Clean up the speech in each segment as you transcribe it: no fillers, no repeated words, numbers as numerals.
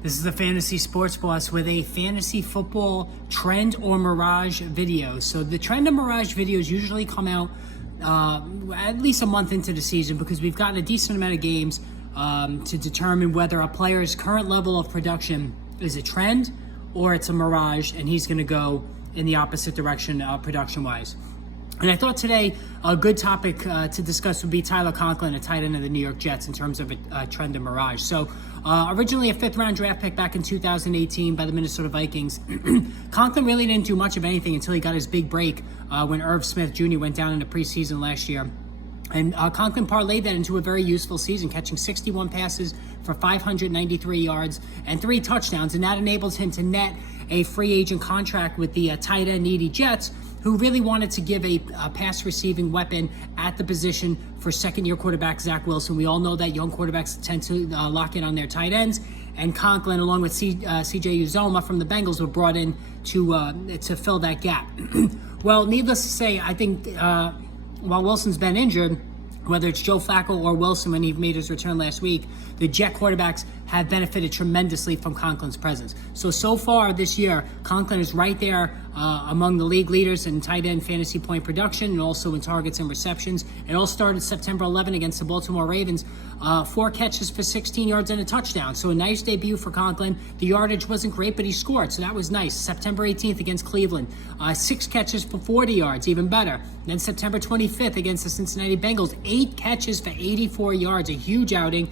This is the Fantasy Sports Boss with a fantasy football trend or Mirage video. So the trend and Mirage videos usually come out at least a month into the season because we've gotten a decent amount of games to determine whether a player's current level of production is a trend or it's a Mirage, and he's going to go in the opposite direction production-wise. And I thought today a good topic to discuss would be Tyler Conklin, a tight end of the New York Jets, in terms of a trend and Mirage. So originally a fifth-round draft pick back in 2018 by the Minnesota Vikings. Conklin really didn't do much of anything until he got his big break when Irv Smith Jr. went down in the preseason last year. And Conklin parlayed that into a very useful season, catching 61 passes for 593 yards and 3 touchdowns. And that enables him to net a free agent contract with the tight end needy Jets, who really wanted to give a pass receiving weapon at the position for second-year quarterback Zach Wilson. We all know that young quarterbacks tend to lock in on their tight ends. And Conklin, along with CJ Uzomah from the Bengals, were brought in to fill that gap. Well, needless to say, I think while Wilson's been injured, whether it's Joe Flacco or Wilson when he made his return last week, the Jet quarterbacks have benefited tremendously from Conklin's presence. So far this year, Conklin is right there among the league leaders in tight end fantasy point production and also in targets and receptions. It all started September 11 against the Baltimore Ravens. 4 catches for 16 yards and a touchdown. So a nice debut for Conklin. The yardage wasn't great, but he scored, so that was nice. September 18th against Cleveland, 6 catches for 40 yards, even better. Then September 25th against the Cincinnati Bengals, 8 catches for 84 yards, a huge outing.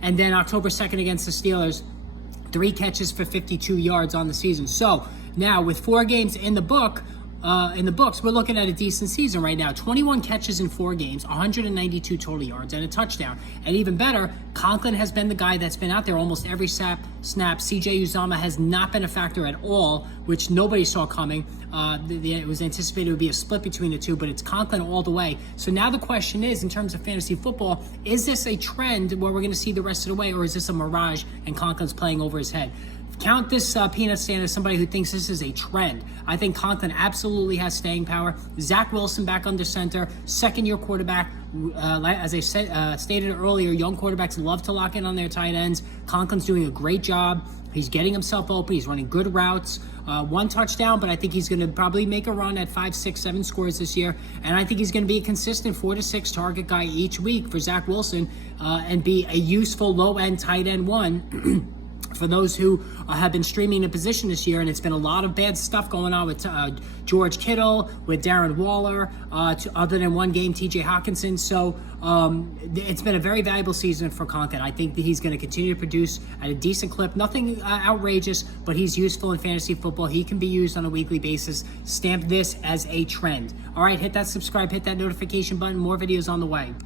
And then October 2nd against the Steelers, 3 catches for 52 yards on the season. So now with 4 games in the books, we're looking at a decent season right now. 21 catches in 4 games, 192 total yards, and a touchdown. And even better, Conklin has been the guy that's been out there almost every snap. CJ Uzomah has not been a factor at all, which nobody saw coming. It was anticipated it would be a split between the two, but it's Conklin all the way. So now the question is, in terms of fantasy football, is this a trend where we're going to see the rest of the way, or is this a Mirage and Conklin's playing over his head? Count this peanut stand as somebody who thinks this is a trend. I think Conklin absolutely has staying power. Zach Wilson back under center, second-year quarterback. As I stated earlier, young quarterbacks love to lock in on their tight ends. Conklin's doing a great job. He's getting himself open. He's running good routes. 1 touchdown, but I think he's going to probably make a run at 5, 6, 7 scores this year. And I think he's going to be a consistent 4 to 6 target guy each week for Zach Wilson and be a useful low-end tight end one. For those who have been streaming in position this year, and it's been a lot of bad stuff going on with George Kittle, with Darren Waller, other than 1 game, TJ Hawkinson. So it's been a very valuable season for Conklin. I think that he's going to continue to produce at a decent clip. Nothing outrageous, but he's useful in fantasy football. He can be used on a weekly basis. Stamp this as a trend. All right, hit that subscribe, hit that notification button. More videos on the way.